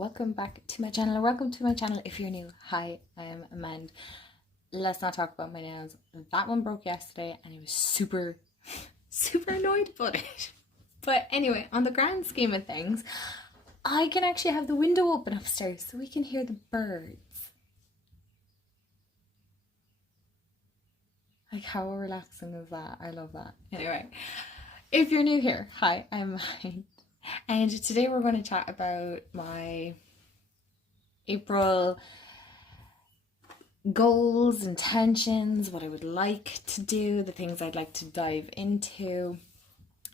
welcome back to my channel, or welcome to my channel if you're new. Hi, I am Amanda. Let's not talk about my nails. That one broke yesterday and I was super annoyed about it. But anyway, on the grand scheme of things, I can actually have the window open upstairs so we can hear the birds. Like, how relaxing is that? I love that. Anyway, if you're new here, hi, I'm Mind. And today we're going to chat about my April goals, intentions, what I would like to do, the things I'd like to dive into.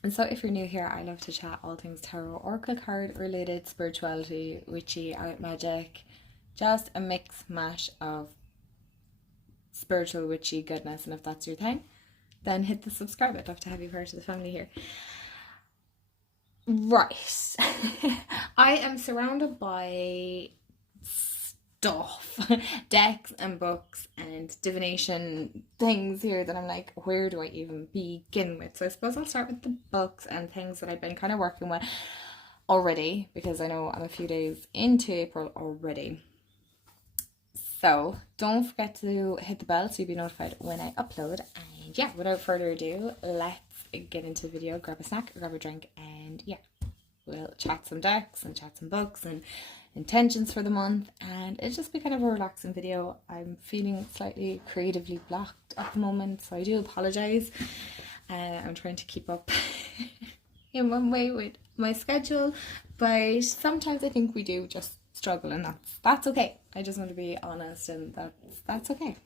And so if you're new here, I love to chat all things tarot, oracle card related, spirituality, witchy, art, magic, just a mix mash of spiritual, witchy goodness. And if that's your thing, then hit the subscribe. I'd love to have you part of the family here. Right. I am surrounded by stuff, decks and books and divination things here that I'm like, where do I even begin with? So I suppose I'll start with the books and things that I've been kind of working with already, because I know I'm a few days into April already. So don't forget to hit the bell so you'll be notified when I upload. And yeah, without further ado, let's get into the video. Grab a snack, grab a drink, and yeah, we'll chat some decks and chat some books and intentions for the month, and it'll just be kind of a relaxing video. I'm feeling slightly creatively blocked at the moment, so I do apologize. I'm trying to keep up in one way with my schedule, but sometimes I think we do just struggle, and that's okay. I just want to be honest, and that's okay.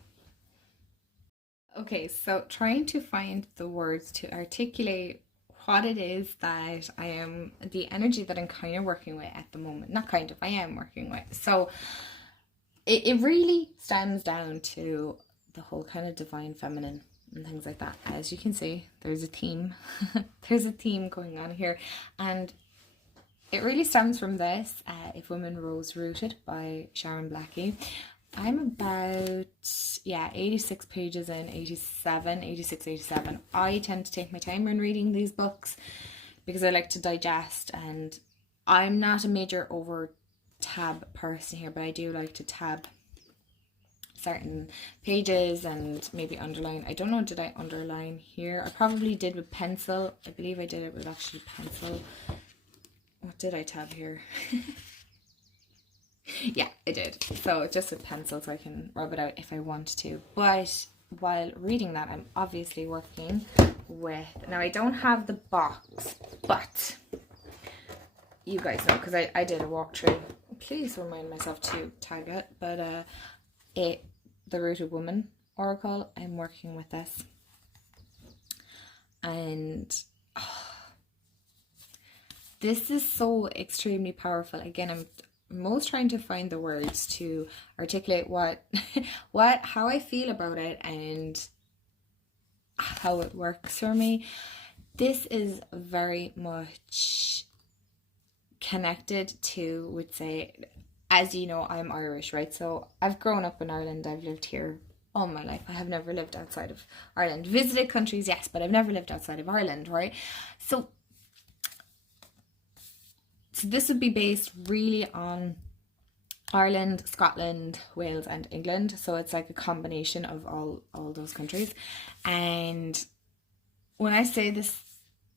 Okay, so trying to find the words to articulate what it is that the energy that I'm kind of working with at the moment. Not kind of, I am working with. So it really stems down to the whole kind of divine feminine and things like that. As you can see, there's a theme. There's a theme going on here. And it really stems from this, If Women Rose Rooted by Sharon Blackie. I'm about, 86 pages in, 86, 87. I tend to take my time when reading these books because I like to digest, and I'm not a major over tab person here, but I do like to tab certain pages and maybe underline. I don't know, did I underline here? I probably did with pencil. I believe I did it with actually pencil. What did I tab here? Yeah, I did. So just with pencil, so I can rub it out if I want to. But while reading that, I'm obviously working with... Now, I don't have the box, but you guys know, because I did a walkthrough. Please remind myself to tag it. But the Rooted Woman Oracle, I'm working with this. And... this is so extremely powerful. Again, I'm most trying to find the words to articulate how I feel about it and how it works for me. This is very much connected to, would say, as you know, I'm Irish, right? So I've grown up in Ireland. I've lived here all my life. I have never lived outside of Ireland. Visited countries, yes, but I've never lived outside of Ireland, right? So this would be based really on Ireland, Scotland, Wales and England. So it's like a combination of all those countries. And when I say this,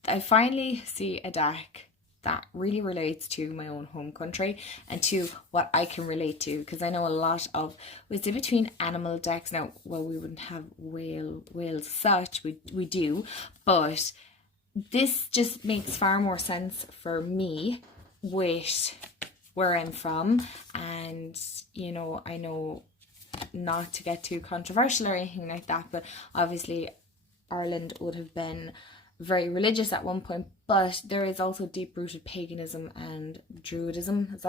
I finally see a deck that really relates to my own home country and to what I can relate to, because I know a lot of, we say, between animal decks. Now, well, we wouldn't have whales as such, we do, but this just makes far more sense for me with where I'm from. And you know, I know not to get too controversial or anything like that, but obviously Ireland would have been very religious at one point, but there is also deep-rooted paganism and druidism,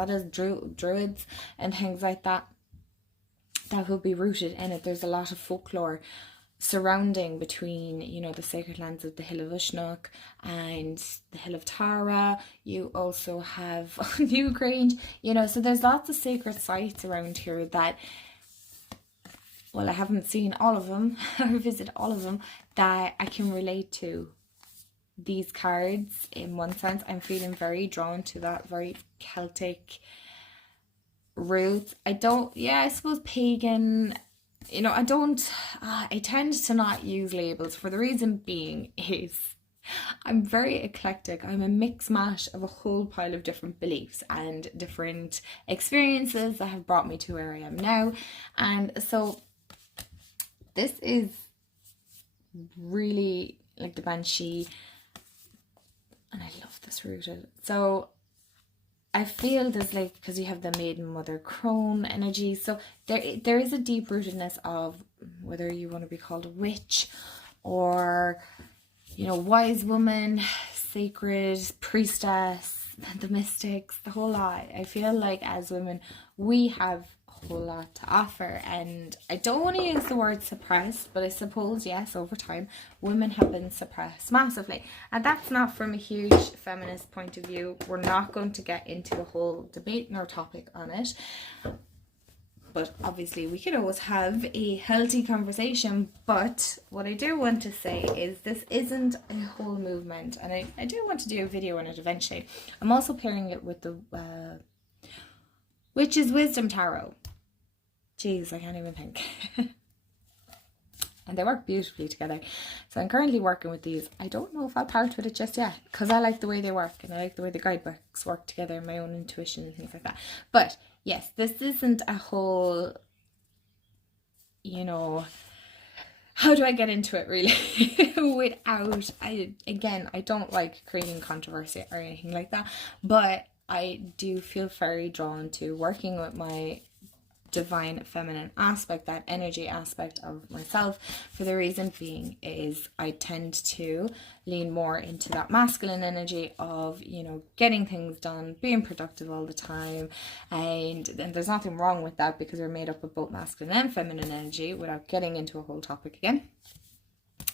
druids and things like that would be rooted in it. There's a lot of folklore surrounding between, you know, the sacred lands of the Hill of Uisneach and the Hill of Tara. You also have Newgrange, you know, so there's lots of sacred sites around here that, well, I haven't seen all of them or visited all of them, that I can relate to these cards in one sense. I'm feeling very drawn to that very Celtic roots. I suppose pagan, I tend to not use labels, for the reason being is I'm very eclectic. I'm a mix mash of a whole pile of different beliefs and different experiences that have brought me to where I am now. And so this is really like the Banshee, and I love this rooted. So I feel there's like, because you have the maiden, mother, crone energy, so there is a deep rootedness of whether you want to be called a witch or, wise woman, sacred, priestess, the mystics, the whole lot. I feel like as women, we have a whole lot to offer, and I don't want to use the word suppressed, but I suppose, yes, over time, women have been suppressed massively. And that's not from a huge feminist point of view. We're not going to get into a whole debate nor topic on it. But obviously we could always have a healthy conversation. But what I do want to say is this isn't a whole movement. And I do want to do a video on it eventually. I'm also pairing it with the Witch's Wisdom Tarot. Jeez, I can't even think. And they work beautifully together. So I'm currently working with these. I don't know if I'll part with it just yet, because I like the way they work and I like the way the guidebooks work together, my own intuition and things like that. But yes, this isn't a whole, how do I get into it really without, I don't like creating controversy or anything like that, but I do feel very drawn to working with my divine feminine aspect, that energy aspect of myself, for the reason being is I tend to lean more into that masculine energy of, getting things done, being productive all the time, and there's nothing wrong with that because we're made up of both masculine and feminine energy, without getting into a whole topic again.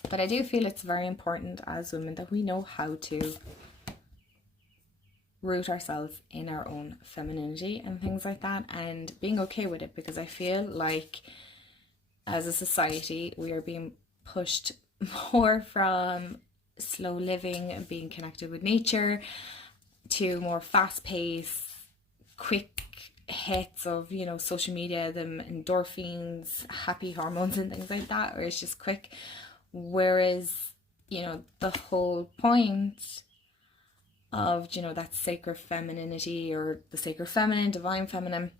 But I do feel it's very important as women that we know how to root ourselves in our own femininity and things like that, and being okay with it, because I feel like as a society we are being pushed more from slow living and being connected with nature to more fast-paced, quick hits of social media, them endorphins, happy hormones and things like that, where it's just quick, whereas the whole point of that sacred femininity, or the sacred feminine, divine feminine,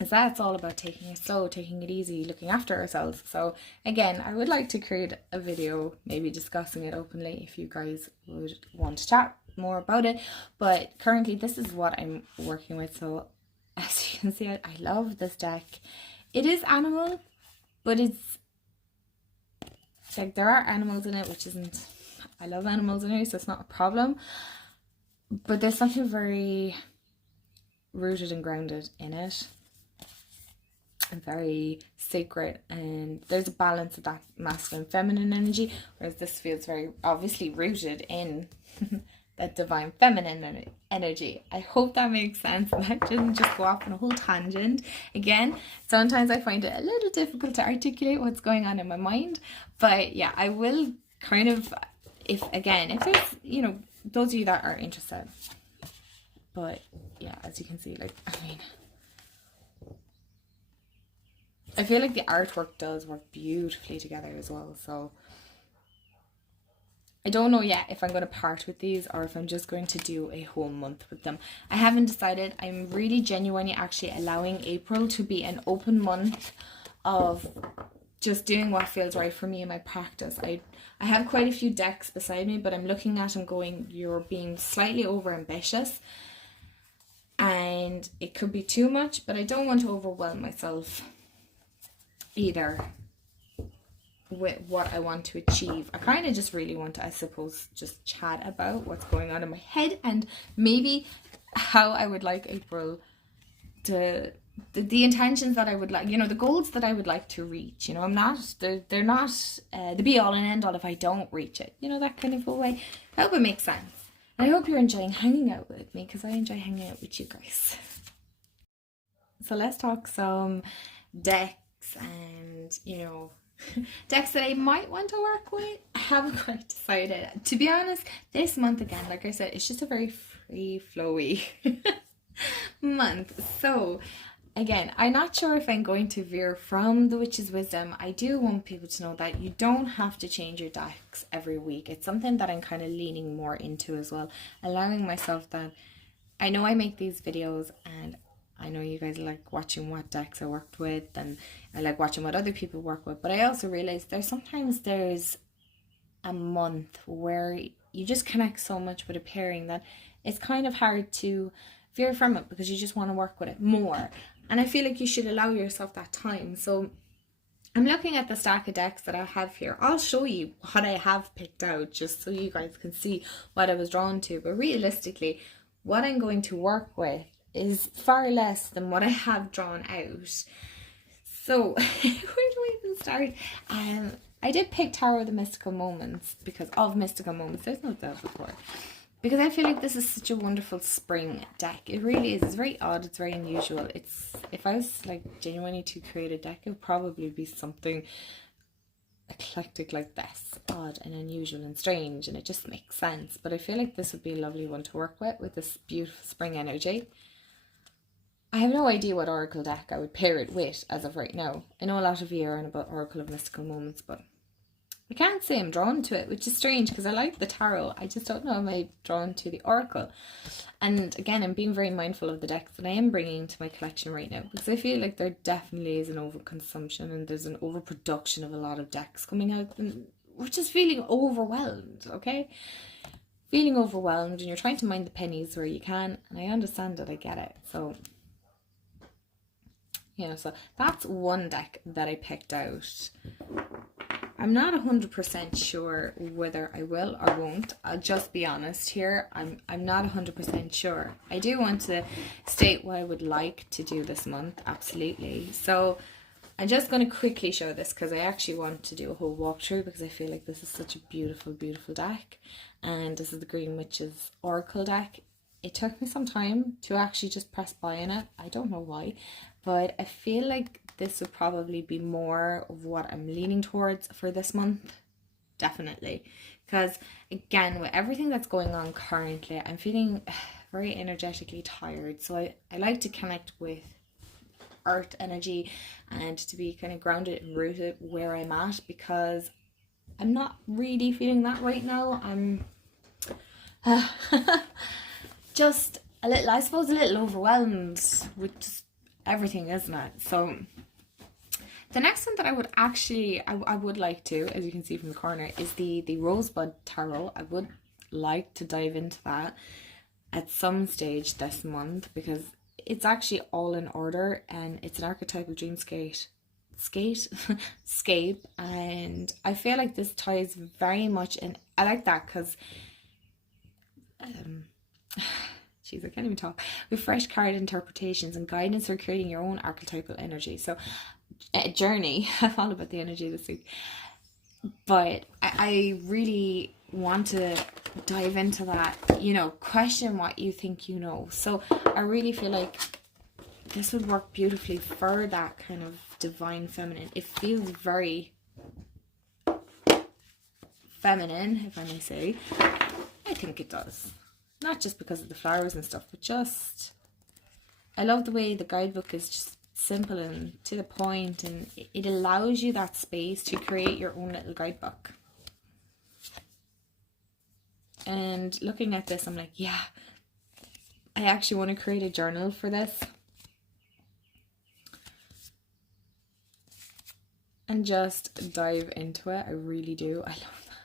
is that it's all about taking it slow, taking it easy, looking after ourselves. So again, I would like to create a video maybe discussing it openly if you guys would want to chat more about it, but currently this is what I'm working with. So as you can see, I love this deck. It is animal, but it's like there are animals in it, which isn't, I love animals anyway, so it's not a problem. But there's something very rooted and grounded in it, and very sacred, and there's a balance of that masculine feminine energy, whereas this feels very obviously rooted in that divine feminine energy. I hope that makes sense and that didn't just go off on a whole tangent. Again, sometimes I find it a little difficult to articulate what's going on in my mind, but yeah, I will kind of, if there's those of you that are interested. But yeah, as you can see, I feel like the artwork does work beautifully together as well. So I don't know yet if I'm going to part with these or if I'm just going to do a whole month with them. I haven't decided. I'm really genuinely actually allowing April to be an open month of just doing what feels right for me in my practice. I have quite a few decks beside me, but I'm looking at them going, you're being slightly over ambitious and it could be too much, but I don't want to overwhelm myself either with what I want to achieve. I kind of just really want to, I suppose, just chat about what's going on in my head and maybe how I would like April to, the intentions that I would like, the goals that I would like to reach. I'm not, they're not the be all and end all if I don't reach it, that kind of a way. I hope it makes sense. And I hope you're enjoying hanging out with me, because I enjoy hanging out with you guys. So let's talk some decks and, decks that I might want to work with. I haven't quite decided. To be honest, this month again, like I said, it's just a very free flowy month. So again, I'm not sure if I'm going to veer from the witch's wisdom. I do want people to know that you don't have to change your decks every week. It's something that I'm kind of leaning more into as well, allowing myself that I know I make these videos and I know you guys like watching what decks I worked with, and I like watching what other people work with, but I also realize there's a month where you just connect so much with a pairing that it's kind of hard to veer from it because you just want to work with it more. And I feel like you should allow yourself that time. So I'm looking at the stack of decks that I have here. I'll show you what I have picked out just so you guys can see what I was drawn to. But realistically, what I'm going to work with is far less than what I have drawn out. So where do we even start? I did pick Tarot of the Mystical Moments because of Mystical Moments. There's no doubt before. Because I feel like this is such a wonderful spring deck. It really is. It's very odd. It's very unusual. It's, if I was like genuinely to create a deck, it would probably be something eclectic like this. Odd and unusual and strange. And it just makes sense. But I feel like this would be a lovely one to work with this beautiful spring energy. I have no idea what Oracle deck I would pair it with as of right now. I know a lot of you are on about Oracle of Mystical Moments, but I can't say I'm drawn to it, which is strange because I like the tarot. I just don't know if I'm drawn to the Oracle. And again, I'm being very mindful of the decks that I am bringing to my collection right now, because I feel like there definitely is an overconsumption and there's an overproduction of a lot of decks coming out, and we're just feeling overwhelmed, okay? Feeling overwhelmed, and you're trying to mind the pennies where you can, and I understand it, I get it. So so that's one deck that I picked out. I'm not 100% sure whether I will or won't. I'll just be honest here. I'm not 100% sure. I do want to state what I would like to do this month, absolutely. So I'm just going to quickly show this because I actually want to do a whole walkthrough because I feel like this is such a beautiful, beautiful deck. And this is the Green Witch's Oracle deck. It took me some time to actually just press buy on it. I don't know why, but I feel like this would probably be more of what I'm leaning towards for this month. Definitely. Because again, with everything that's going on currently, I'm feeling very energetically tired. So I like to connect with earth energy and to be kind of grounded and rooted where I'm at, because I'm not really feeling that right now. I'm just a little, I suppose, a little overwhelmed with just everything, isn't it? So the next one that I would actually, I would like to, as you can see from the corner, is the Rosebud Tarot. I would like to dive into that at some stage this month because it's actually all in order and it's an archetypal dreamscape scape, and I feel like this ties very much in. I like that because jeez, I can't even talk. With fresh card interpretations and guidance for creating your own archetypal energy. So a journey. I'm all about the energy this week, but I really want to dive into that, question what you think you know. So I really feel like this would work beautifully for that kind of divine feminine. It feels very feminine, if I may say. I think it does. Not just because of the flowers and stuff, but just, I love the way the guidebook is just simple and to the point, and it allows you that space to create your own little guidebook. And looking at this, I'm like, yeah, I actually want to create a journal for this. And just dive into it. I really do. I love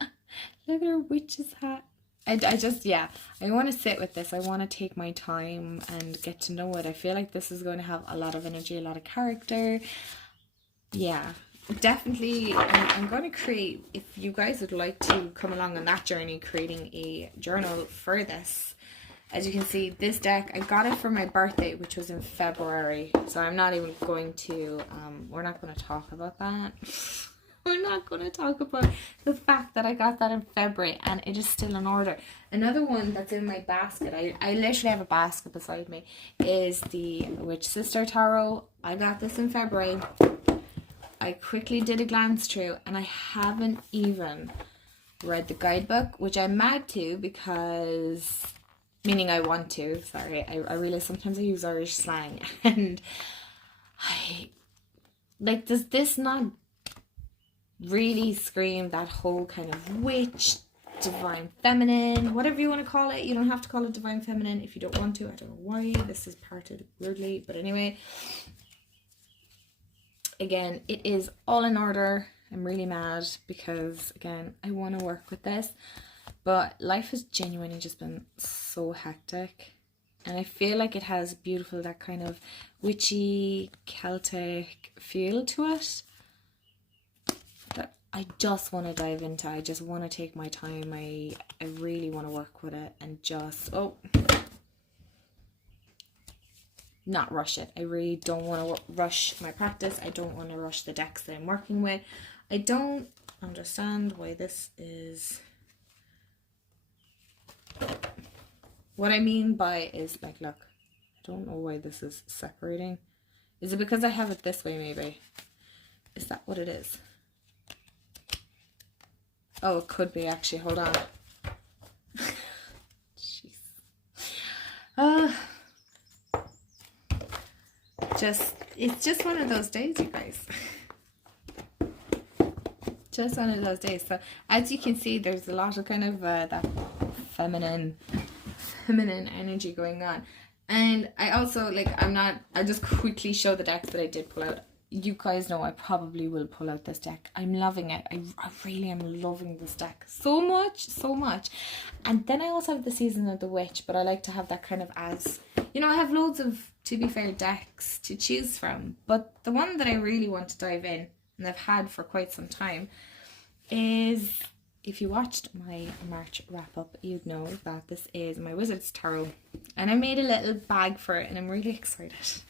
that. Look at her witch's hat. I just, yeah, I want to sit with this. I want to take my time and get to know it. I feel like this is going to have a lot of energy, a lot of character. Yeah, definitely. I'm going to create, if you guys would like to come along on that journey, creating a journal for this. As you can see, this deck, I got it for my birthday, which was in February. So I'm not even going to, we're not going to talk about that. We're not going to talk about the fact that I got that in February and it is still in order. Another one that's in my basket, I literally have a basket beside me, is the Witch Sister Tarot. I got this in February. I quickly did a glance through and I haven't even read the guidebook, which I'm mad to because meaning I want to. Sorry, I realize sometimes I use Irish slang, and I like, does this not really scream that whole kind of witch, divine feminine, whatever you want to call it? You don't have to call it divine feminine if you don't want to. I don't know why this is parted weirdly, but anyway, again, it is all in order. I'm really mad because, again, I want to work with this, but life has genuinely just been so hectic, and I feel like it has beautiful, that kind of witchy Celtic feel to it that I just want to dive into. I just want to take my time. I really want to work with it and just not rush it. I really don't want to rush my practice. I don't want to rush the decks that I'm working with. I don't understand why this is... What I mean by is, like, look, I don't know why this is separating. Is it because I have it this way, maybe? Is that what it is? Oh, it could be, actually. Hold on. Jeez. It's just one of those days, you guys. Just one of those days. So as you can see, there's a lot of kind of that feminine energy going on. And I also, like, I'll just quickly show the decks that I did pull out. You guys know I probably will pull out this deck. I'm loving it. I really am loving this deck so much. And then I also have the Season of the Witch, but I like to have that kind of as, you know, I have loads of, to be fair, decks to choose from, but the one that I really want to dive in, and I've had for quite some time, is, if you watched my March wrap up, you'd know that this is my Wizard's Tarot, and I made a little bag for it and I'm really excited.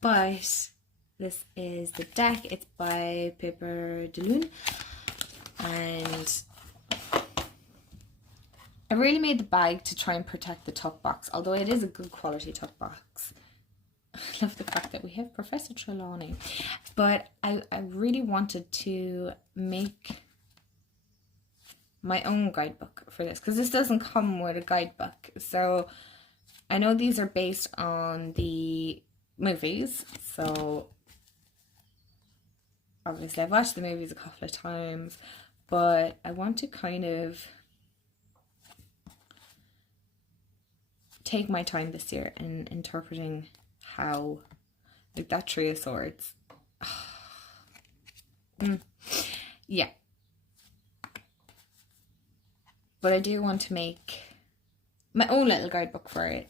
But this is the deck. It's by Paper de Lune, and I really made the bag to try and protect the tuck box, although it is a good quality tuck box. I love the fact that we have Professor Trelawney. But I really wanted to make my own guidebook for this, because this doesn't come with a guidebook. So I know these are based on the movies, so obviously I've watched the movies a couple of times, but I want to kind of take my time this year in interpreting how, like, that Three of Swords. Yeah. But I do want to make my own little guidebook for it.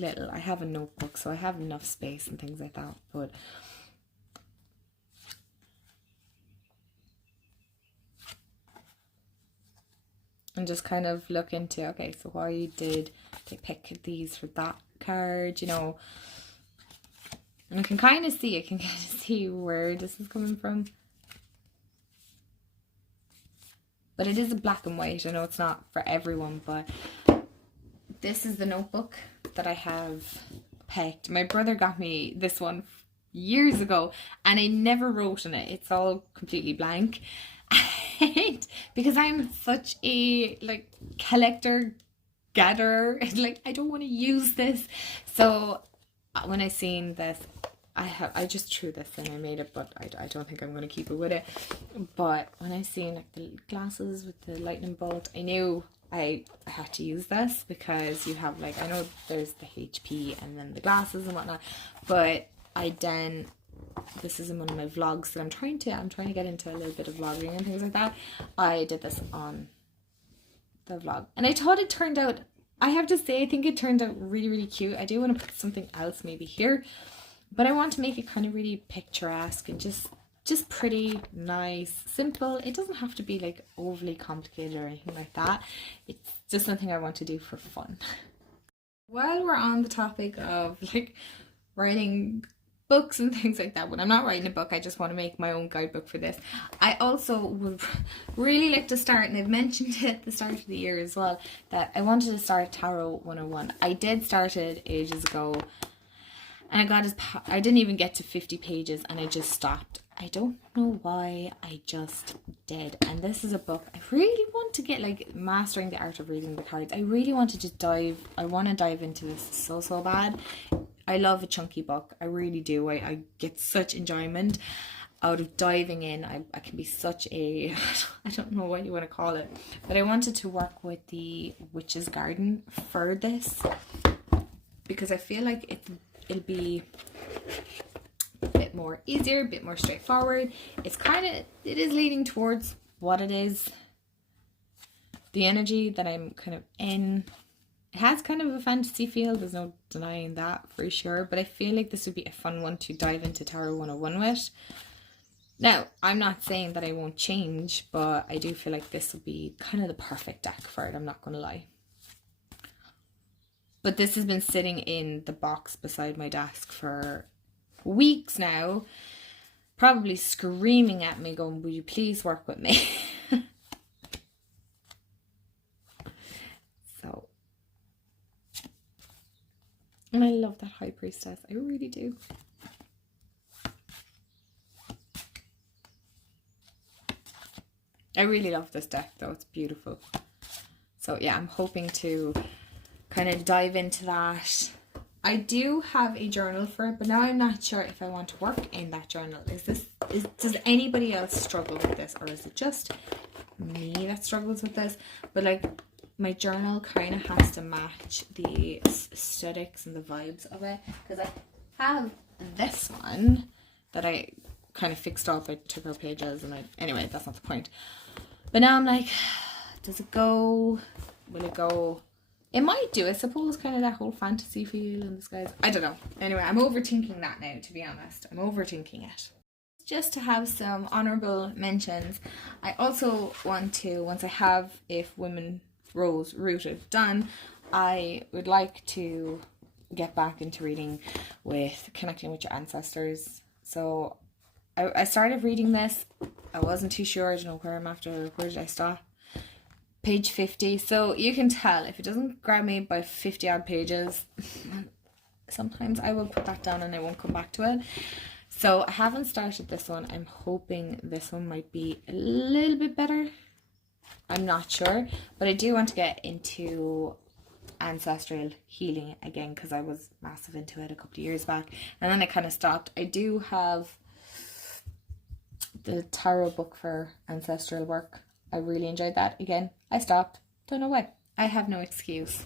I have a notebook, so I have enough space and things like that, but and just kind of look into, okay, so why did they pick these for that card, you know? And I can kind of see where this is coming from. But it is a black and white. I know it's not for everyone, but this is the notebook that I have picked. My brother got me this one years ago, and I never wrote in it. It's all completely blank. And because I'm such a, like, collector, gatherer, like, I don't want to use this. So when I seen this, I just threw this and I made it, but I don't think I'm going to keep it with it. But when I seen, like, the glasses with the lightning bolt, I knew I had to use this, because you have, like, I know there's the HP and then the glasses and whatnot, but this is in one of my vlogs that I'm trying to get into a little bit of vlogging and things like that. I did this on the vlog, and I thought it turned out, I have to say, I think it turned out really, really cute. I do want to put something else maybe here, but I want to make it kind of really picturesque and just pretty, nice, simple. It doesn't have to be, like, overly complicated or anything like that. It's just something I want to do for fun. While we're on the topic of, like, writing books and things like that, when I'm not writing a book, I just want to make my own guidebook for this. I also would really like to start, and I've mentioned it at the start of the year as well, that I wanted to start Tarot 101. I did start it ages ago, and I didn't even get to 50 pages, and I just stopped. I don't know why I just did. And this is a book I really want to get, like, Mastering the Art of Reading the Cards. I really want to just I want to dive into this so bad. I love a chunky book. I really do. I get such enjoyment out of diving in. I can be such a, I don't know what you want to call it. But I wanted to work with the Witch's Garden for this, because I feel like it'll be a bit more easier, a bit more straightforward. It is leading towards what it is, the energy that I'm kind of in. It has kind of a fantasy feel, there's no denying that for sure, but I feel like this would be a fun one to dive into Tarot 101 with. Now, I'm not saying that I won't change, but I do feel like this would be kind of the perfect deck for it, I'm not going to lie. But this has been sitting in the box beside my desk for weeks now, probably screaming at me going, "Will you please work with me?" So, and I love that High Priestess, I really do. I really love this deck though, it's beautiful. So yeah, I'm hoping to kind of dive into that. I do have a journal for it, but now I'm not sure if I want to work in that journal. Does anybody else struggle with this, or is it just me that struggles with this? But like, my journal kind of has to match the aesthetics and the vibes of it, because I have this one that I kind of fixed up. I took out pages and anyway, that's not the point. But now I'm like, does it go? Will it go? It might do, I suppose, kind of that whole fantasy feel in the skies. I don't know. Anyway, I'm overthinking that now, to be honest. I'm overthinking it. Just to have some honourable mentions, I also want to, once I have If Women Rose Rooted done, I would like to get back into reading with Connecting with Your Ancestors. So I started reading this. I wasn't too sure. I don't know where I'm after. Where did I stop? Page 50. So you can tell if it doesn't grab me by 50 odd pages, sometimes I will put that down and I won't come back to it. So I haven't started this one. I'm hoping this one might be a little bit better. I'm not sure, but I do want to get into ancestral healing again, because I was massive into it a couple of years back and then I kind of stopped. I do have the tarot book for ancestral work. I really enjoyed that. Again, I stopped. Don't know why. I have no excuse.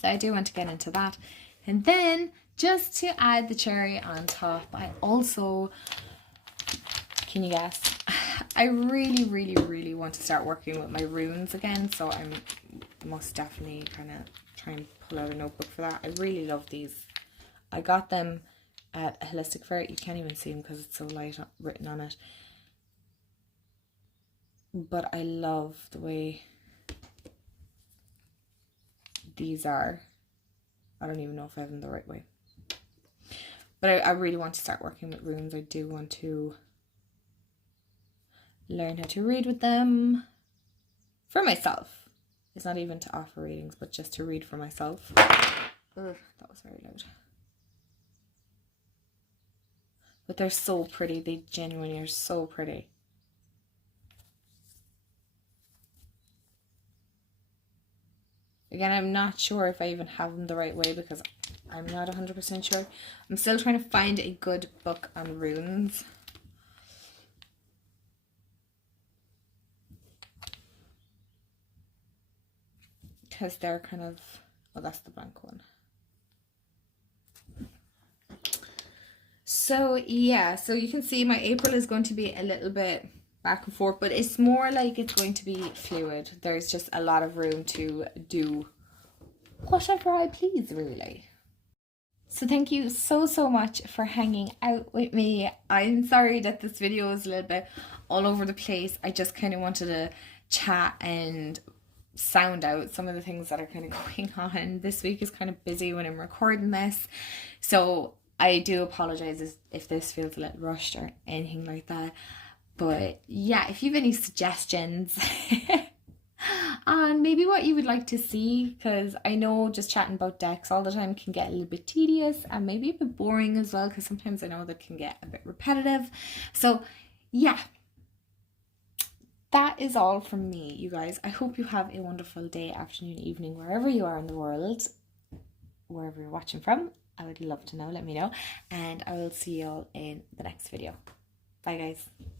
So I do want to get into that. And then, just to add the cherry on top, I also, can you guess? I really want to start working with my runes again. So I'm most definitely kind of trying to pull out a notebook for that. I really love these. I got them at a holistic fair. You can't even see them because it's so light written on it. But I love the way these are. I don't even know if I have them the right way. But I really want to start working with runes. I do want to learn how to read with them for myself. It's not even to offer readings, but just to read for myself. Ugh, that was very loud. But they're so pretty. They genuinely are so pretty. Again, I'm not sure if I even have them the right way because I'm not 100% sure. I'm still trying to find a good book on runes. Because they're kind of... Oh, that's the blank one. So, yeah. So, you can see my April is going to be a little bit back and forth, but it's more like it's going to be fluid. There's just a lot of room to do whatever I please, really. So thank you so much for hanging out with me. I'm sorry that this video is a little bit all over the place. I just kind of wanted to chat and sound out some of the things that are kind of going on. This week is kind of busy when I'm recording this, so I do apologize if this feels a little rushed or anything like that. But yeah, if you have any suggestions on maybe what you would like to see, because I know just chatting about decks all the time can get a little bit tedious and maybe a bit boring as well, because sometimes I know that can get a bit repetitive. So yeah, that is all from me, you guys. I hope you have a wonderful day, afternoon, evening, wherever you are in the world, wherever you're watching from. I would love to know, let me know, and I will see you all in the next video. Bye guys.